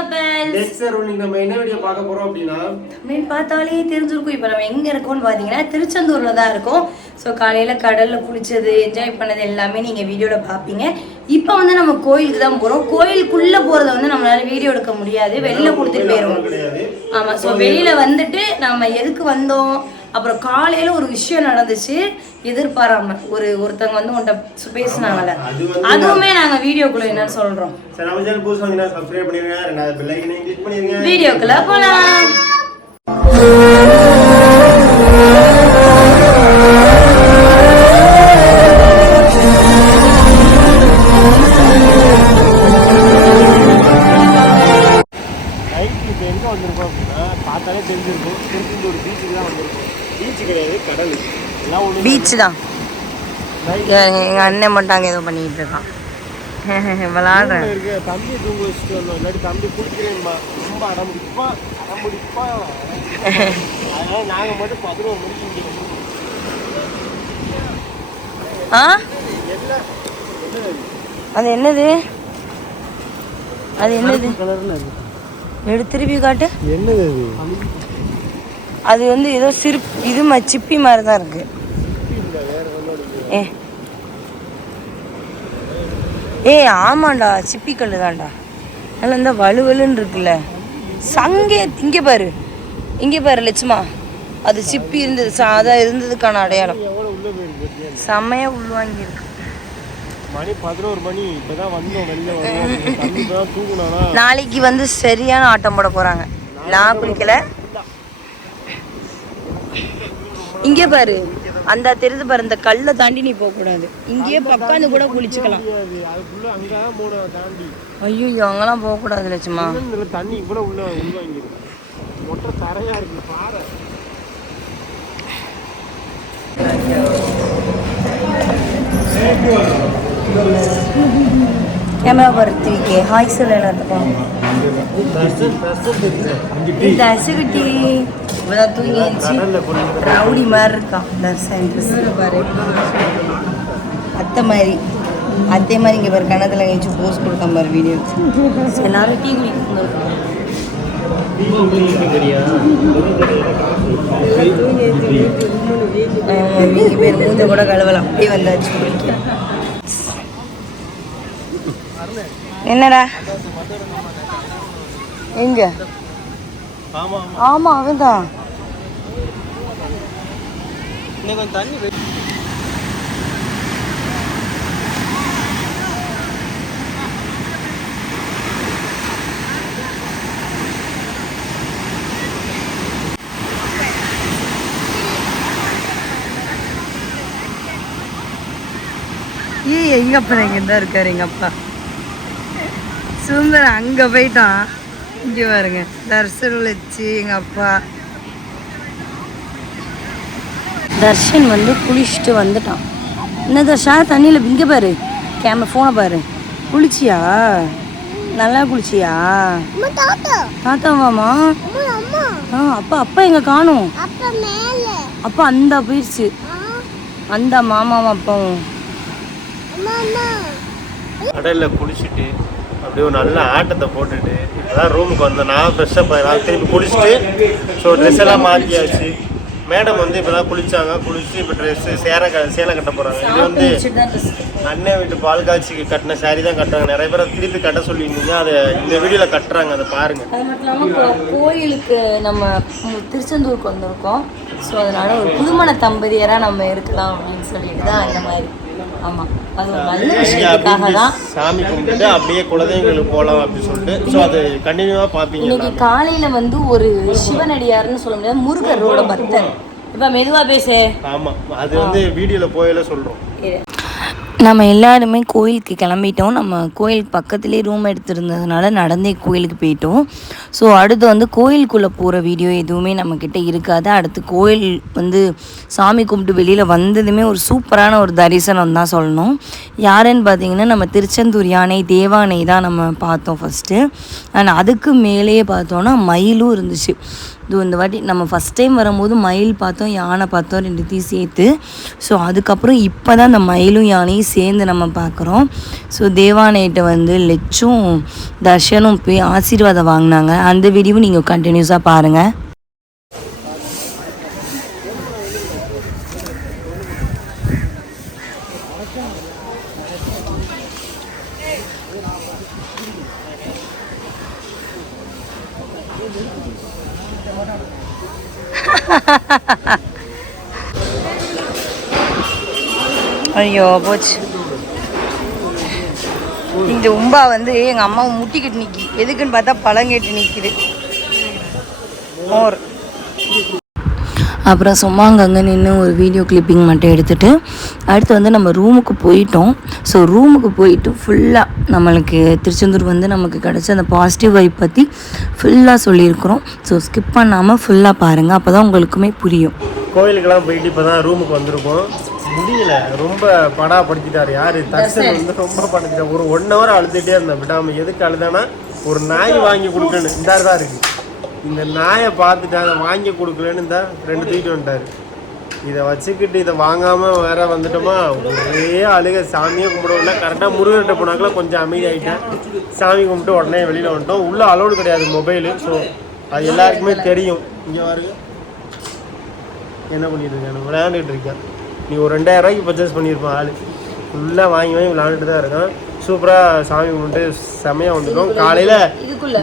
Sir இன்னைக்கு நம்ம என்ன வீடியோ பார்க்க போறோம் அப்படின்னா? அப்படின்னு பார்த்தாலே தெரிஞ்சிருக்கும். இப்போ நம்ம எங்கே இருக்கோம்னு பார்த்தீங்கன்னா திருச்செந்தூரில் தான் இருக்கோம். ஸோ காலையில் கடலில் குளிச்சது என்ஜாய் பண்ணது எல்லாமே நீங்கள் வீடியோவில் பார்ப்பீங்க. இப்போ வந்து நம்ம கோயிலுக்கு தான் போகிறோம் கோயிலுக்குள்ளே போகிறத வந்து நம்மளால வீடியோ எடுக்க முடியாது. வெளில கொடுத்துட்டு போயிடுவோம். கிடையாது. ஆமாம் ஸோ வெளியில் வந்துட்டு நம்ம எதுக்கு வந்தோம்? அப்புறம் காலையில் ஒரு விஷயம் நடந்துச்சு எதிர்பாராம. ஒரு ஒருத்தவங்க வந்து உன்ட்ட பேசினாங்கல்ல. அதுவுமே நாங்கள் வீடியோக்குள்ள என்னன்னு சொல்கிறோம் சார் நம்ம பீச் தான் எங்க அண்ணன் மட்டும் அங்கே ஏதோ பண்ணிட்டு இருக்கான். விளாடுறேன். இருக்கு தம்பி தூங்க வச்சுட்டு வந்தோம். இல்லாட்டி தம்பி குளிக்கிறேன்மா ரொம்ப அடம்பிடிப்பா அடம்பிடிப்பா. அதனால நாங்கள் மட்டும் பதினோரு மணிக்கு இங்கே வந்திருக்கோம் ஆ? அது என்னது? அது என்னது? எடுத்து திருப்பி காட்டு. என்னது அது? அது வந்து ஏதோ சிறு இது சிப்பி மாதிரி தான் இருக்கு. ஏ. ஏ ஆமாண்டா சிப்பி கல்லு தான்டா அதில் இந்த வலுவலுன்னு இருக்குல்ல. சங்கே இங்கே பாரு. இங்கே பாரு லட்சுமா. அது சிப்பி இருந்தது அதான் இருந்ததுக்கான அடையாளம்? செம்மையா உள்வாங்கி இருக்கு மணி பதினோரு மணி இப்பதான் வந்தோம் வெளில வந்தோம். தம்பி இப்பதான் தூங்குனானா? நாளைக்கு வந்து சரியான ஆட்டம் போட போறாங்க. நான் குளிக்கல. இங்கே பாரு. அந்த தெரிது பாரு இந்த கல்லை தாண்டி நீ போக கூடாது இங்கேயே உட்காந்து கூட குளிச்சுக்கலாம். முடியாது அதுக்குள்ள அங்கதான் போன தாண்டி. ஐயோ அங்கெல்லாம் போக கூடாது லட்சுமா தண்ணி கூட உள்ள உள்வாங்கிருக்கு மொட்டை தரையா இருக்கு பாறை. கேமரா பருத்திக்கே ஹாய் சொல்ல எல்லாத்துக்கும். தசுகுட்டி இப்பதான் தூங்கி எழுந்துச்சு கடல்ல ரவுடி மாதிரி இருக்கான் தர்சன் ட்ரெஸ் பாரு அத்தை மாதிரி. அதே மாதிரி இங்கே பாரு கணத்தில் கழிச்சு போஸ்ட் கொடுக்காம பாரு வீடியோ எல்லாரும் டீ குடிக்கணும். பேர் மூஞ்ச கூட கழுவலாம். அப்படியே வந்தாச்சு குளிக்க. என்னடா? எங்க? ஆமா ஆமா அவன்தான். தண்ணி ஏய் எங்க அப்பா எங்க தான் இருக்காரு எங்க அப்பா? சுந்தரம் அங்க போயிட்டான். இங்க பாருங்க தர்ஷன் வச்சு எங்க அப்பா. தர்ஷன் வந்து குளிச்சுட்டு வந்துட்டான். என்ன தர்ஷா தண்ணியில் இங்கே பாரு. கேமரா ஃபோனை பாரு. குளிச்சியா? நல்லா குளிச்சியா? தாத்தாவாமா ஆ அப்பா அப்பா எங்க காணும்? அப்பா அந்த போயிடுச்சு அந்த மாமாவும் அப்பாவும். கடல்ல குளிச்சுட்டு அப்படியே ஒரு நல்ல ஆட்டத்தை போட்டுட்டு இப்பதான் ரூமுக்கு வந்தேன். நான் ஃப்ரெஷ்ஷப் நான் திருப்பி குளிச்சுட்டு ஸோ ட்ரெஸ் எல்லாம் மாற்றியாச்சு மேடம் வந்து இப்பதான் குளிச்சாங்க. குளிச்சு இப்போ ட்ரெஸ் சேர க சேலை கட்ட போறாங்க. இது வந்து அண்ணன் வீட்டு பால் காய்ச்சிக்கு கட்டின saree தான் கட்டுறாங்க. நிறைய பேர் திருப்பி கட்ட சொல்லியிருந்தீங்க. அதை இந்த வீடியோவில் கட்டுறாங்க. அதை பாருங்க. அது மட்டும் இல்லாமல் கோயிலுக்கு நம்ம திருச்செந்தூருக்கு வந்திருக்கோம். ஸோ அதனால ஒரு புதுமண தம்பதியராக நம்ம இருக்கலாம் அப்படின்னு சொல்லிட்டு தான் இந்த மாதிரி. ஆமாம் அது ஒரு நல்ல நீங்க விஷயத்துக்காக அப்படியே தான். சாமி கும்பிட்டுட்டு அப்படியே குலதெய்வங்களுக்கு போகலாம் அப்படின்னு சொல்லிட்டு. ஸோ அது கண்டினியூவாக பார்ப்பீங்க இன்னைக்கு காலையில வந்து ஒரு சிவனடியார்னு சொல்ல முடியாது முருகரோட பக்தர். இப்போ மெதுவா பேசு. ஆமாம் அது வந்து வீடியோவில் போயில சொல்கிறோம் நம்ம எல்லாருமே கோயிலுக்கு கிளம்பிட்டோம். நம்ம கோயில் பக்கத்துலேயே ரூம் எடுத்திருந்ததுனால நடந்தே கோயிலுக்கு போயிட்டோம். ஸோ அடுத்து வந்து கோயிலுக்குள்ளே போகிற வீடியோ எதுவுமே நம்மக்கிட்ட இருக்காது. அடுத்து கோயில் வந்து சாமி கும்பிட்டு வெளியில் வந்ததுமே ஒரு சூப்பரான ஒரு தரிசனம் தான் சொல்லணும். யாருன்னு பார்த்தீங்கன்னா நம்ம திருச்செந்தூர் யானை தேவானை தான் நம்ம பார்த்தோம் ஃபஸ்ட்டு அண்ட் அதுக்கு மேலேயே பார்த்தோன்னா மயிலும் இருந்துச்சு. இது இந்த வாட்டி நம்ம ஃபஸ்ட் டைம் வரும்போது மயில் பார்த்தோம் யானை பார்த்தோம் ரெண்டுத்தையும் சேர்த்து. ஸோ அதுக்கப்புறம் இப்போ தான் அந்த மயிலும் யானையும் சேர்ந்து நம்ம பார்க்குறோம். ஸோ தேவானையிட்ட வந்து லெச்சும் தர்ஷனும் போய் ஆசீர்வாதம் வாங்கினாங்க. அந்த வீடியோவும் நீங்கள் கண்டினியூஸாக பாருங்கள் ஐயோ போச்சு. இந்த உம்பா வந்து எங்கள் அம்மாவை முட்டிக்கிட்டு நிக்கி. எதுக்குன்னு பார்த்தா பழங்கேட்டு நிற்கிது மோர். அப்புறம் சும்மா அங்கங்கே நின்று ஒரு வீடியோ கிளிப்பிங் மட்டும் எடுத்துட்டு அடுத்து வந்து நம்ம ரூமுக்கு போயிட்டோம். ஸோ ரூமுக்கு போயிட்டு ஃபுல்லாக நம்மளுக்கு திருச்செந்தூர் வந்து நமக்கு கிடச்ச அந்த பாசிட்டிவ் வைப் பற்றி ஃபுல்லாக சொல்லியிருக்கிறோம். ஸோ ஸ்கிப் பண்ணாமல் ஃபுல்லாக பாருங்கள் அப்போ தான் உங்களுக்குமே புரியும். கோயிலுக்கெல்லாம் போயிட்டு இப்போ தான் ரூமுக்கு வந்திருக்கோம். முடியல. ரொம்ப படா படுத்திட்டாரு யாரு? தர்ஷன் வந்து ரொம்ப படுத்திட்டார் ஒரு ஒன் ஹவர் அழுதுகிட்டே இருந்தேன். விடாம எதுக்கு அழுதானா ஒரு நாய் வாங்கி கொடுக்கணும் இந்த தான் இருக்கு. இந்த நாயை பார்த்துட்டு அதை வாங்கி கொடுக்கலன்னு இந்த ரெண்டு தூக்கிட்டு வந்துட்டாரு. இதை வச்சுக்கிட்டு இதை வாங்காம வேற வந்துட்டோமா? ஒரே அழுக. சாமியை கும்பிடவில்ல கரெக்டாக முருகன்கிட்ட போனாக்கல கொஞ்சம் அமைதியாயிட்டேன். சாமி கும்பிட்டு உடனே வெளியில் வந்துட்டோம். உள்ள அலோடு கிடையாது மொபைலு ஸோ அது எல்லாருக்குமே தெரியும். இங்கே பாருங்க. என்ன பண்ணிட்டு இருக்கான் விளையாண்டுட்டு இருக்கான் நீ ஒரு ரெண்டாயிரம் ரூபாய்க்கு பர்ச்சேஸ் பண்ணியிருப்பான் ஆளு. ஃபுல்லாக வாங்கி வாங்கி விளையாண்டுட்டு தான் இருக்கான். சூப்பராக சாமி கும்பிட்டு செமையாக வந்துட்டோம். காலையில்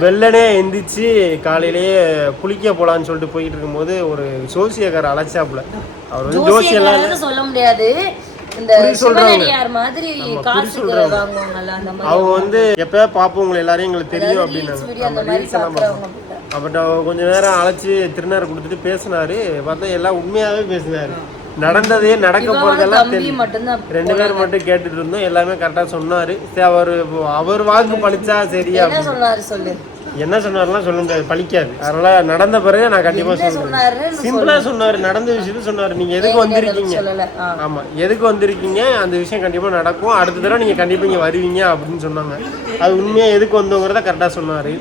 வெள்ளனே எந்திரிச்சு காலையிலேயே குளிக்க போகலான்னு சொல்லிட்டு போயிட்டு இருக்கும்போது ஒரு ஜோசியக்கார அழைச்சாப்புல. அவர் வந்து ஜோசியெல்லாம். சொல்ல முடியாது. அவங்க வந்து எப்பயா பார்ப்போம் உங்களை எல்லாரையும் எங்களுக்கு தெரியும் பார்க்குறவங்க அப்பட்ட கொஞ்ச நேரம் அழைச்சி திருநர் கொடுத்துட்டு பேசினாரு. பார்த்தா எல்லாம் உண்மையாவே பேசினாரு. நடந்ததே நடக்க போறதெல்லாம் ரெண்டு பேரும் மட்டும் கேட்டுட்டு இருந்தோம். எல்லாமே கரெக்டாக சொன்னாரு. அவர் அவர் வாக்கு பழிச்சா சரியா என்ன சொன்னார்லாம் சொல்ல முடியாது. பழிக்காது. அதனால நடந்த பிறகு நான் கண்டிப்பா சொல்றேன். சொன்னாரு சிம்பிளா சொன்னாரு. நடந்த விஷயத்த சொன்னாரு. நீங்க எதுக்கு வந்திருக்கீங்க. ஆமா. எதுக்கு வந்திருக்கீங்க? அந்த விஷயம் கண்டிப்பா நடக்கும். அடுத்த தடவை நீங்க கண்டிப்பா இங்க வருவீங்க அப்படின்னு சொன்னாங்க. அது உண்மையா எதுக்கு வந்தோங்கிறத கரெக்டா சொன்னாரு.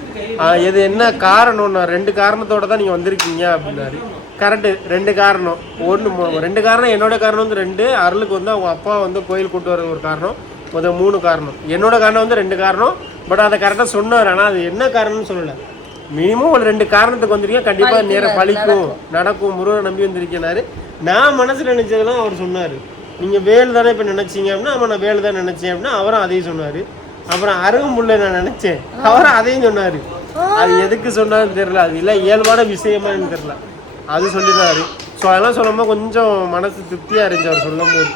எது என்ன காரணம்னா ரெண்டு காரணத்தோட தான் நீங்க வந்திருக்கீங்க அப்படின்னாரு. கரெக்டு ரெண்டு காரணம். ஒன்று ரெண்டு காரணம் என்னோட காரணம் வந்து ரெண்டு அருளுக்கு வந்து அவங்க அப்பா வந்து கோயில் கூட்டு வர ஒரு காரணம் முதல் மூணு காரணம். என்னோட காரணம் வந்து ரெண்டு காரணம் பட் அதை கரெக்டாக சொன்னார். ஆனால் அது என்ன காரணம்னு சொல்லலை. மினிமம் ஒரு ரெண்டு காரணத்துக்கு வந்திருக்கீங்க கண்டிப்பா நேரம் பழிக்கும் நடக்கும். முருகனை நம்பி வந்திருக்கேனாரு. நான் மனசுல நினைச்சதெல்லாம் அவர் சொன்னாரு. நீங்க வேல் தானே இப்ப நினைச்சீங்க அப்படின்னா ஆமா நான் வேல் தான் நினைச்சேன் அப்படின்னா அவரும் அதையும் சொன்னாரு. அப்புறம் அருகம்புல்ல நான் நினைச்சேன். அவரும் அதையும் சொன்னாரு. அது எதுக்கு சொன்னாருன்னு தெரியல. அது இல்லை இயல்பான விஷயமான்னு தெரியல. அது சொல்லினாரு ஸோ அதெல்லாம் சொல்லும்போது கொஞ்சம் மனசு திருப்தியா இருந்துச்சு. அவர் சொல்லும் போது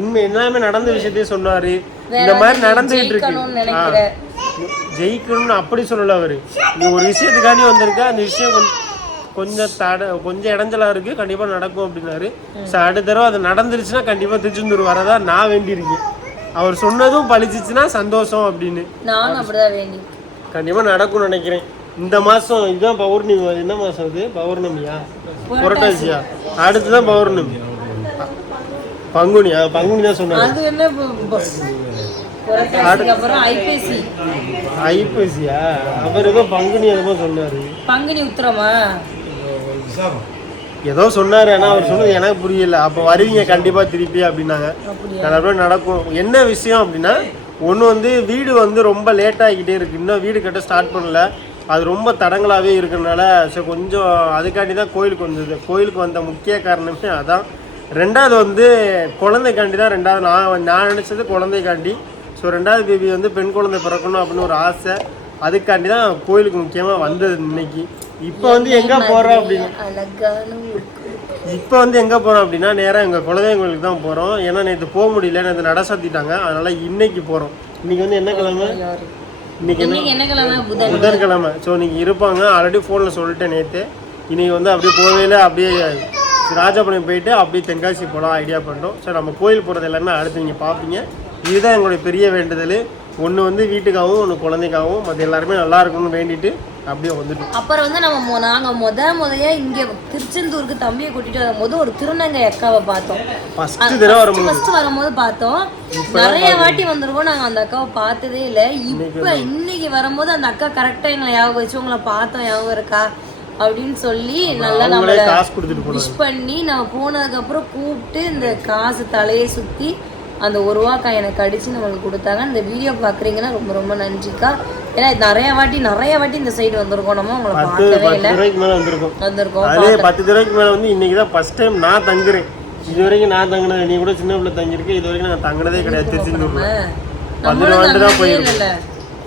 உண்மை எல்லாமே நடந்த விஷயத்தையும் சொன்னாரு. இந்த மாதிரி நடந்துகிட்டு இருக்கு. ஜெயிக்கணும்னு அப்படி சொல்லல அவரு. நீ ஒரு விஷயத்துக்காண்டி வந்திருக்க அந்த விஷயம் கொஞ்சம் கொஞ்சம் தட கொஞ்சம் இடைஞ்சலா இருக்கு. கண்டிப்பா நடக்கும் அப்படின்னாரு. ஸோ அடுத்த தடவை அது நடந்துருச்சுன்னா கண்டிப்பா திருச்செந்தூர் வரதா நான் வேண்டியிருக்கேன். அவர் சொன்னதும் பழிச்சிச்சுன்னா சந்தோஷம் அப்படின்னு. நானும் அப்படிதான் வேண்டி. கண்டிப்பா நடக்கும்னு நினைக்கிறேன். இந்த மாசம் இதுதான் பௌர்ணமி. என்ன மாசம் இது பௌர்ணமியா? புரட்டாசியா? அடுத்துதான் பௌர்ணமி. பங்குனியா? பங்குனி தான் ஐப்பசி. ஐப்பசியா? அவர் ஏதோ பங்குனி எதுவும் சொன்னாரு. பங்குனி உத்திரமா? ஏதோ சொன்னாரு ஆனா அவர் சொன்னது எனக்கு புரியல. அப்போ வருவீங்க கண்டிப்பா திருப்பி அப்படின்னாங்க. அப்படியா? நல்லபடியா நடக்கும். என்ன விஷயம் அப்படின்னா ஒன்று வந்து வீடு வந்து ரொம்ப லேட் ஆகிக்கிட்டே இருக்கு. இன்னும் வீடு கட்ட ஸ்டார்ட் பண்ணல. அது ரொம்ப தடங்களாகவே இருக்கிறனால சரி கொஞ்சம் அதுக்காண்டி தான் கோயிலுக்கு வந்தது. கோயிலுக்கு வந்த முக்கிய காரணமே அதான். ரெண்டாவது வந்து குழந்தைக்காண்டி தான் ரெண்டாவது நான் நான் நினச்சது குழந்தைக்காண்டி. ஸோ ரெண்டாவது பேபி வந்து பெண் குழந்தை பிறக்கணும் அப்படின்னு ஒரு ஆசை. அதுக்காண்டி தான் கோயிலுக்கு முக்கியமாக வந்தது இன்னைக்கு. இப்போ வந்து எங்கே போகிறோம் அப்படின்னு இப்போ வந்து எங்கே போகிறோம் அப்படின்னா நேராக எங்கள் குலதெய்வம் கோயிலுக்கு தான் போகிறோம் ஏன்னா நேற்று போக முடியல நேற்று நட சாத்திட்டாங்க. அதனால் இன்னைக்கு போகிறோம் இன்னைக்கு வந்து என்ன கிழமை? இன்னைக்கு என்ன கிழமை புதன். புதன்கிழமை. ஸோ இன்னைக்கு இருப்பாங்க. ஆல்ரெடி ஃபோனில் சொல்லிட்டேன் நேற்று இன்னைக்கு வந்து அப்படியே போவேல அப்படியே ராஜபாளையம் போயிட்டு அப்படியே தென்காசி போகலாம் ஐடியா பண்ணிட்டோம் ஸோ நம்ம கோயில் போகிறது எல்லாமே அடுத்து நீங்கள் பார்ப்பீங்க இதுதான் எங்களுடைய பெரிய வேண்டுதல். ஒன்று வந்து வீட்டுக்காகவும் ஒன்று குழந்தைக்காகவும். மற்ற எல்லாருமே நல்லா இருக்கணும்னு வேண்டிட்டு அப்படியே வந்துட்டோம் அப்புறம் வந்து நம்ம நாங்க முத முதைய இங்க திருச்செந்தூருக்கு தம்பியை கூட்டிட்டு வரும்போது ஒரு திருநங்கை அக்காவை பார்த்தோம். ஃபர்ஸ்ட் வரும்போது. பார்த்தோம். நிறைய வாட்டி வந்திருக்கோம். நாங்க அந்த அக்காவை பார்த்ததே இல்ல. இப்ப இன்னைக்கு வரும்போது அந்த அக்கா கரெக்டா எங்களை ஞாபகம் வச்சு உங்களை பார்த்தோம். ஞாபகம் இருக்கா? அப்படின்னு சொல்லி நல்லா நம்மள விஷ் பண்ணி நம்ம போனதுக்கப்புறம் கூப்பிட்டு இந்த காசு தலையை சுற்றி அந்த ஒரு ரூபா காயினை கடிச்சு நம்மளுக்கு கொடுத்தாங்க. இந்த வீடியோ பார்க்குறீங்கன்னா ரொம்ப ரொம்ப நன்றிக்கா. ஏன்னா நிறைய வாட்டி நிறைய வாட்டி இந்த சைடு வந்திருக்கோம். நம்ம உங்களை பார்க்கவே இல்லை. மேலே வந்திருக்கும். வந்திருக்கோம் அதே பத்து ரூபாய்க்கு மேலே வந்து இன்னைக்கு தான் ஃபர்ஸ்ட் டைம் நான் தங்குறேன். இது வரைக்கும் நான் தங்கினது நீ கூட சின்ன பிள்ளை தங்கியிருக்கேன். இது வரைக்கும் நான் தங்கினதே கிடையாது வந்துட்டு தான் இல்லைல்ல.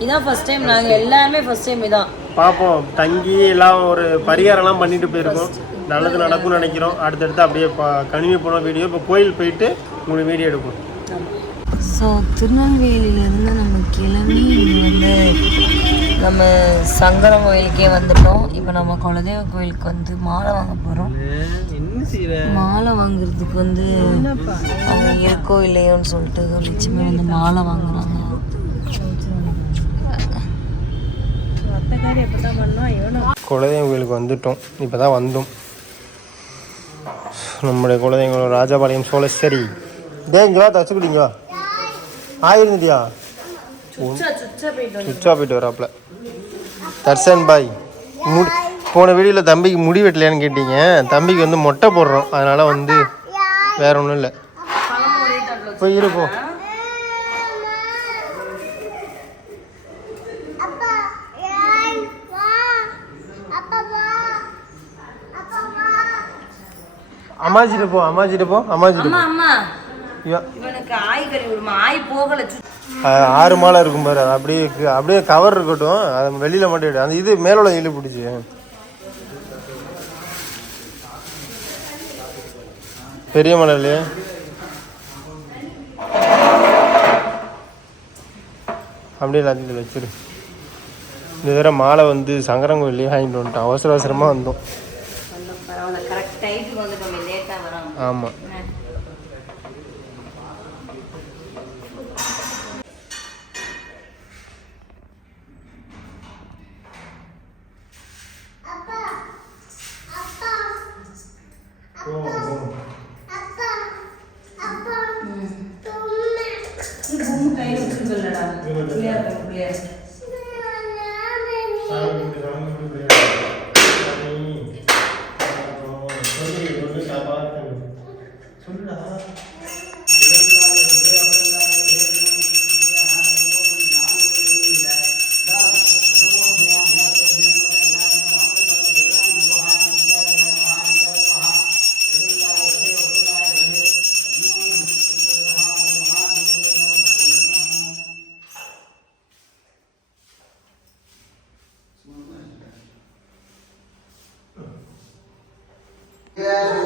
இதான் ஃபர்ஸ்ட் டைம் நாங்கள் எல்லாருமே ஃபர்ஸ்ட் டைம் இதான். பார்ப்போம். தங்கி எல்லாம் ஒரு பரிகாரம்லாம் பண்ணிட்டு போயிருக்கோம். நல்லது நடக்கும்னு நினைக்கிறோம். அடுத்தடுத்து அப்படியே கனிமி போன வீடியோ. இப்போ கோயில் போயிட்டு உங்களுக்கு வீடியோ எடுப்போம். ஸோ திருநெல்வேலியிலேருந்து நம்ம கிளம்பி வந்து நம்ம சங்கரம் கோயிலுக்கே வந்துட்டோம். இப்போ நம்ம குலதெய்வ கோயிலுக்கு வந்து மாலை வாங்க போகிறோம் மாலை வாங்குறதுக்கு வந்து அவங்க இருக்கோ இல்லையோன்னு சொல்லிட்டு லட்சுமி வந்து மாலை வாங்குறாங்க குலதெய்வம் கோயிலுக்கு வந்துட்டோம். இப்போ தான் வந்தோம். நம்முடைய குலதெய்வம் ராஜபாளையம் சோழேஸ்வரி. டே இங்கே வா தச்சுக்கிட்டீங்க வா. ஆயிருந்தியா? சுவிட்சா போயிட்டு வராப்புல தர்சன் பாய் முடி போன வீடியோவில் தம்பிக்கு முடி வெட்டலையான்னு கேட்டீங்க. தம்பிக்கு வந்து மொட்டை போடுறோம். அதனால் வந்து வேற ஒன்றும் இல்லை. போய் இருப்போம் அம்மாச்சிட்டு போ அம்மாச்சிட்டு போ அம்மாச்சிட்டு போ. இவனுக்கு ஆய் கறி விடுமா ஆய் போகலை அஹ் ஆறு மாலை இருக்கும் பாரு. அப்படியே. அப்படியே கவர் இருக்கட்டும். அது வெளியில மட்டும் அந்த இது மேலோட இழு பிடிச்சி. பெரிய மலை இல்லையா? அப்படியே எல்லாத்தையும் வச்சிரு. இந்த தடவை மாலை வந்து சங்கரங்கோயிலே வாங்கிட்டு வந்துட்டோம். அவசர அவசரமாக வந்தோம். பரவாயில்ல கரெக்ட் டைத்துக்கு வந்துட்டோம் லேட்டாக வரோம் ஆமாம்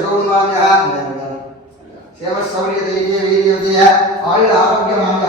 சர்வோன்மான்யா சேவசௌரியதைரிய வீரியதைய ஆயுள் ஆரோக்கியமாக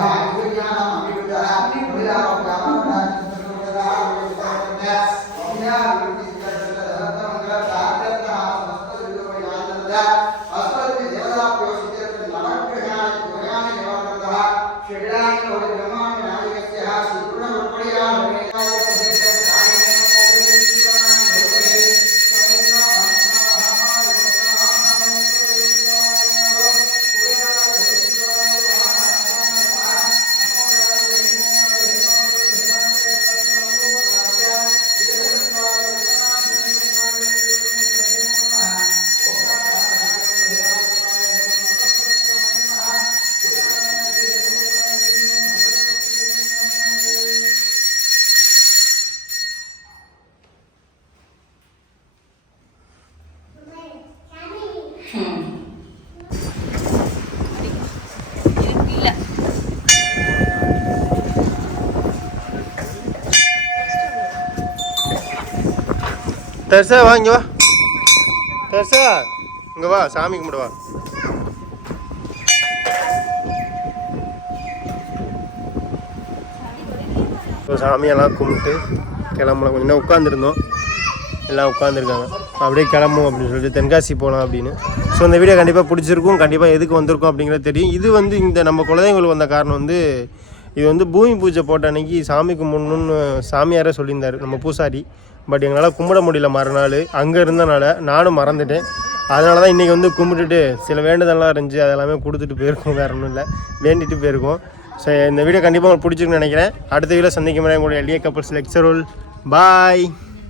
தர்சா வா இங்கே வா. தர்சா இங்கே வா சாமி கும்பிடு வா. இப்போ சாமியெல்லாம் கும்பிட்டு கிளம்பலாம். கொஞ்சம் நேரம் உட்காந்துருந்தோம் எல்லாம் உட்காந்துருக்காங்க அப்படியே கிளம்பும் அப்படின்னு சொல்லிட்டு தென்காசி போகலாம் அப்படின்னு. ஸோ இந்த வீடியோ கண்டிப்பாக பிடிச்சிருக்கும். கண்டிப்பாக எதுக்கு வந்திருக்கும் அப்படிங்கிறது தெரியும். இது வந்து இந்த நம்ம குலதெய்வங்களுக்கு வந்த காரணம் வந்து இது வந்து பூமி பூஜை போட்ட அன்னைக்கு சாமி கும்பிடணும்னு சாமியாரே சொல்லியிருந்தார். நம்ம பூசாரி. பட் எங்களால் கும்பிட முடியல மறுநாள். அங்கே இருந்தனால நானும் மறந்துட்டேன். அதனால தான் இன்றைக்கி வந்து கும்பிட்டுட்டு சில வேண்டுதல்லாம் இருந்துச்சு. அதெல்லாமே கொடுத்துட்டு போயிருக்கோம். வேறு ஒன்றும் இல்லை. வேண்டிட்டு போயிருக்கோம். ஸோ இந்த வீடியோ கண்டிப்பாக உங்களுக்கு பிடிச்சிருக்குன்னு நினைக்கிறேன். அடுத்த வீடியோ சந்திக்கும் முறை உங்களுடைய எளிய கப்பல்ஸ் லெக்சரோல் பாய்